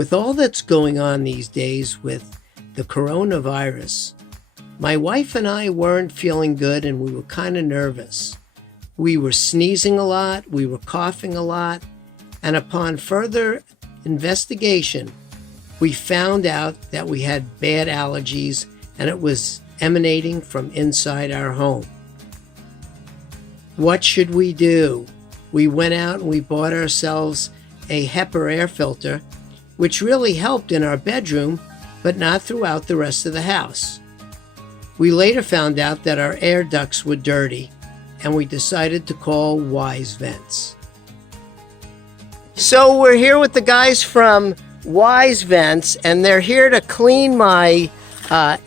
With all that's going on these days with the coronavirus, my wife and I weren't feeling good and we were kind of nervous. We were sneezing a lot, we were coughing a lot, and upon further investigation, we found out that we had bad allergies and it was emanating from inside our home. What should we do? We went out and we bought ourselves a HEPA air filter, which really helped in our bedroom, but not throughout the rest of the house. We later found out that our air ducts were dirty, and we decided to call WISEVENTZ. So we're here with the guys from WISEVENTZ, and they're here to clean my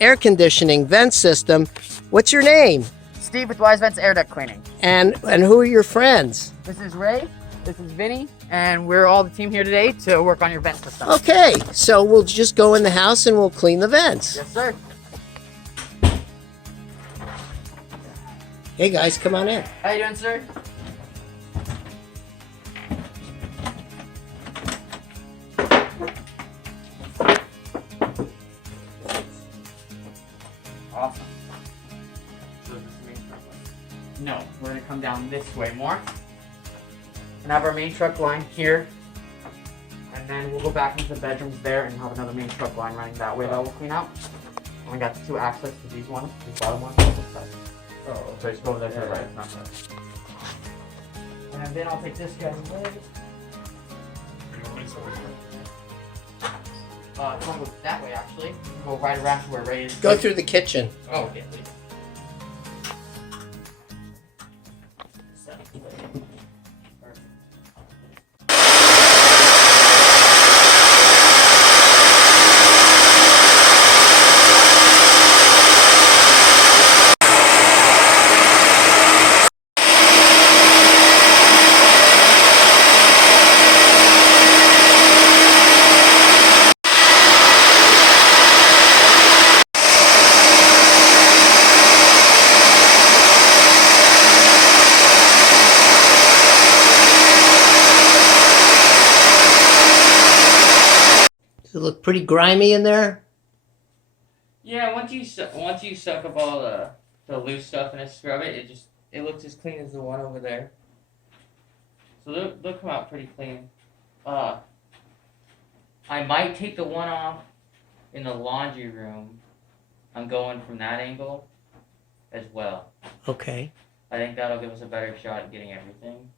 air conditioning vent system. What's your name? Steve with WISEVENTZ Air Duct Cleaning. And who are your friends? This is Ray, this is Vinny, and we're all the team here today to work on your vent system. Okay, so we'll just go in the house and we'll clean the vents. Yes, sir. Hey guys, come on in. How you doing, sir? Awesome. So this is the main truck line. No, we're gonna come down this way more. And have our main truck line here. And then we'll go back into the bedrooms there and have another main truck line running that way that we'll clean out. And we got two access to these ones, these bottom ones. Oh, so just go over there to the right. And then I'll take this guy's away. If you want to go that way, actually. Go right around to where Ray is. Go through the kitchen. Oh, okay. Does it look pretty grimy in there? Yeah, once you suck up all the loose stuff and scrub it, it looks as clean as the one over there. So they'll come out pretty clean. I might take the one off in the laundry room. I'm going from that angle as well. Okay. I think that'll give us a better shot at getting everything.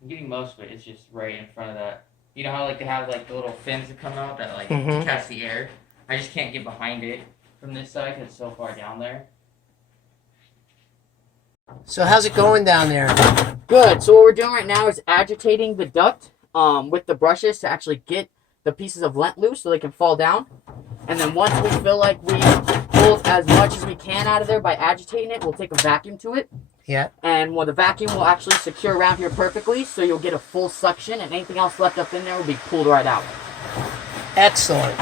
I'm getting most of it. It's just right in front of that. You know how like they have like the little fins that come out that like catch the air? I just can't get behind it from this side because it's so far down there. So how's it going down there? Good. So what we're doing right now is agitating the duct with the brushes to actually get the pieces of lint loose so they can fall down. And then once we feel like we pulled as much as we can out of there by agitating it, we'll take a vacuum to it. Yeah. And the vacuum will actually secure around here perfectly, so you'll get a full suction, and anything else left up in there will be pulled right out. Excellent.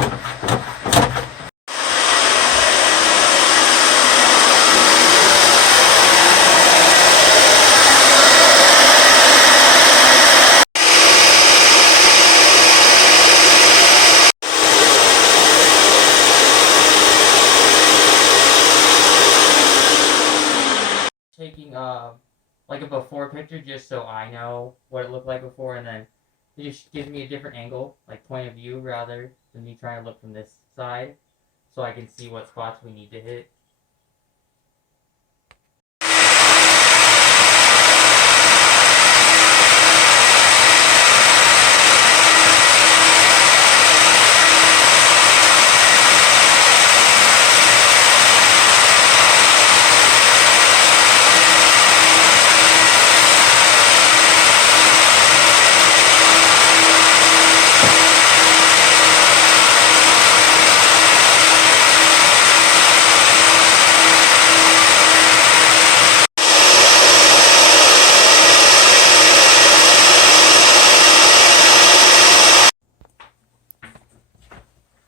Taking like a before picture just so I know what it looked like before, and then it just gives me a different angle, like point of view, rather than me trying to look from this side, so I can see what spots we need to hit.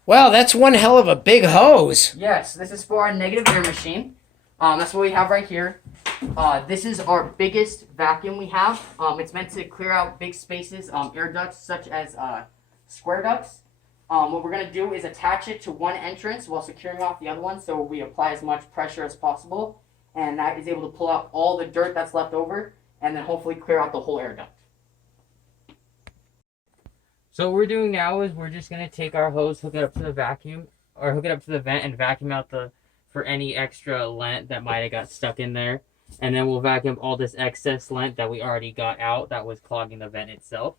Wow, that's one hell of a big hose. Yes, this is for our negative air machine. That's what we have right here. This is our biggest vacuum we have. It's meant to clear out big spaces, air ducts such as square ducts. What we're going to do is attach it to one entrance while securing off the other one, so we apply as much pressure as possible, and that is able to pull out all the dirt that's left over and then hopefully clear out the whole air duct. So what we're doing now is we're just going to take our hose, hook it up to the vacuum, or hook it up to the vent and vacuum out for any extra lint that might have got stuck in there. And then we'll vacuum all this excess lint that we already got out that was clogging the vent itself.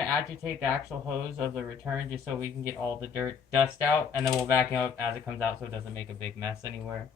Agitate the actual hose of the return just so we can get all the dust out, and then we'll vacuum up as it comes out so it doesn't make a big mess anywhere.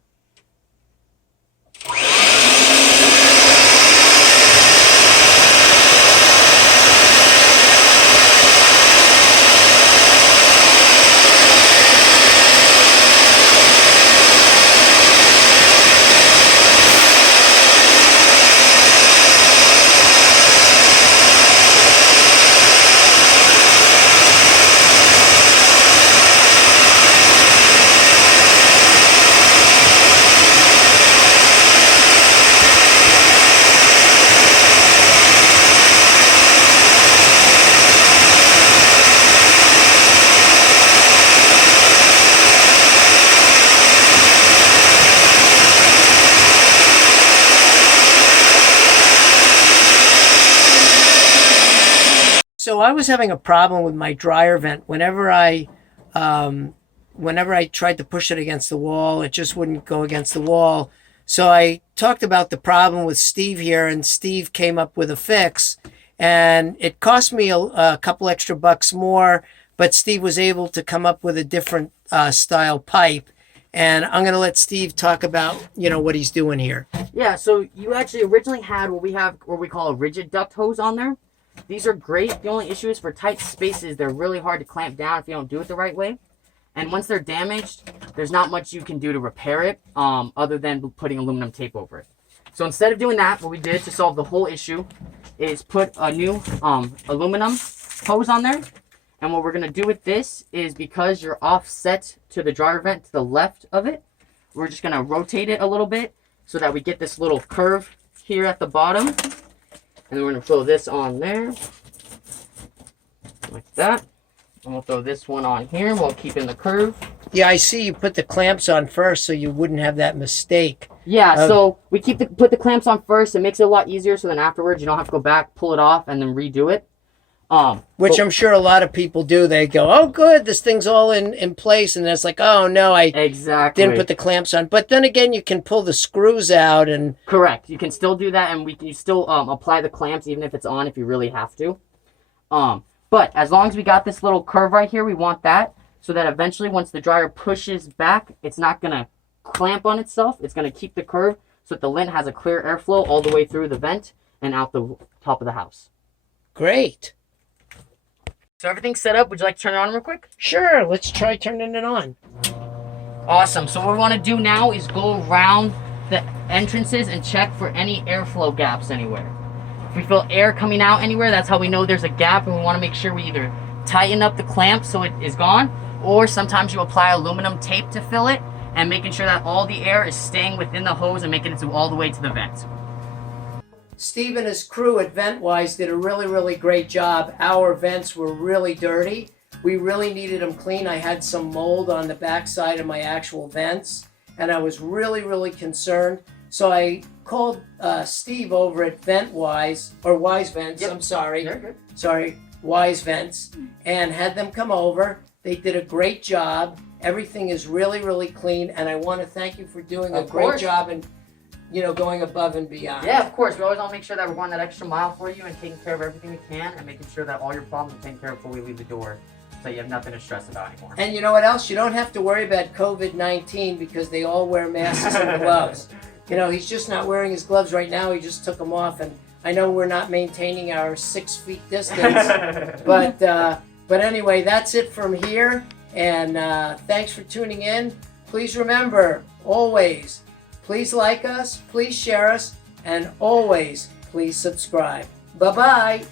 So I was having a problem with my dryer vent. Whenever I tried to push it against the wall, it just wouldn't go against the wall. So I talked about the problem with Steve here, and Steve came up with a fix. And it cost me a couple extra bucks more, but Steve was able to come up with a different style pipe. And I'm going to let Steve talk about, what he's doing here. Yeah, so you actually originally had what we call a rigid duct hose on there. These are great. The only issue is for tight spaces, they're really hard to clamp down if you don't do it the right way. And once they're damaged, there's not much you can do to repair it other than putting aluminum tape over it. So instead of doing that, what we did to solve the whole issue is put a new aluminum hose on there. And what we're going to do with this is, because you're offset to the dryer vent to the left of it, we're just going to rotate it a little bit so that we get this little curve here at the bottom. And then we're going to throw this on there, like that. And we'll throw this one on here while keeping the curve. Yeah, I see you put the clamps on first so you wouldn't have that mistake. Yeah, so we put the clamps on first. It makes it a lot easier, so then afterwards you don't have to go back, pull it off, and then redo it. Which I'm sure a lot of people do. They go, oh, good, this thing's all in place. And it's like, oh, no, I didn't put the clamps on. But then again, you can pull the screws out. And correct. You can still do that, and you still apply the clamps even if it's on, if you really have to. But as long as we got this little curve right here, we want that so that eventually once the dryer pushes back, it's not going to clamp on itself. It's going to keep the curve so that the lint has a clear airflow all the way through the vent. and out the top of the house. Great. So everything's set up. Would you like to turn it on real quick? Sure, let's try turning it on. Awesome. So what we want to do now is go around the entrances and check for any airflow gaps anywhere. If we feel air coming out anywhere, that's how we know there's a gap, and we want to make sure we either tighten up the clamp so it is gone, or sometimes you apply aluminum tape to fill it and making sure that all the air is staying within the hose and making it all the way to the vent. Steve and his crew at VentWise did a really great job. Our vents were really dirty. We really needed them clean. I had some mold on the backside of my actual vents, and I was really concerned. So I called Steve over at VentWise, or WISEVENTZ, Yep. I'm sorry. You're good. Sorry, WISEVENTZ, and had them come over. They did a great job. Everything is really clean, and I want to thank you for doing a Of great course. job and, you know, going above and beyond. Yeah, of course. We always want to make sure that we're going that extra mile for you and taking care of everything we can and making sure that all your problems are taken care of before we leave the door, so you have nothing to stress about anymore. And you know what else? You don't have to worry about COVID-19 because they all wear masks and gloves. You know, he's just not wearing his gloves right now. He just took them off, and I know we're not maintaining our 6 feet distance, but anyway, that's it from here. And thanks for tuning in. Please remember, always, please like us, please share us, and always, please subscribe. Bye-bye.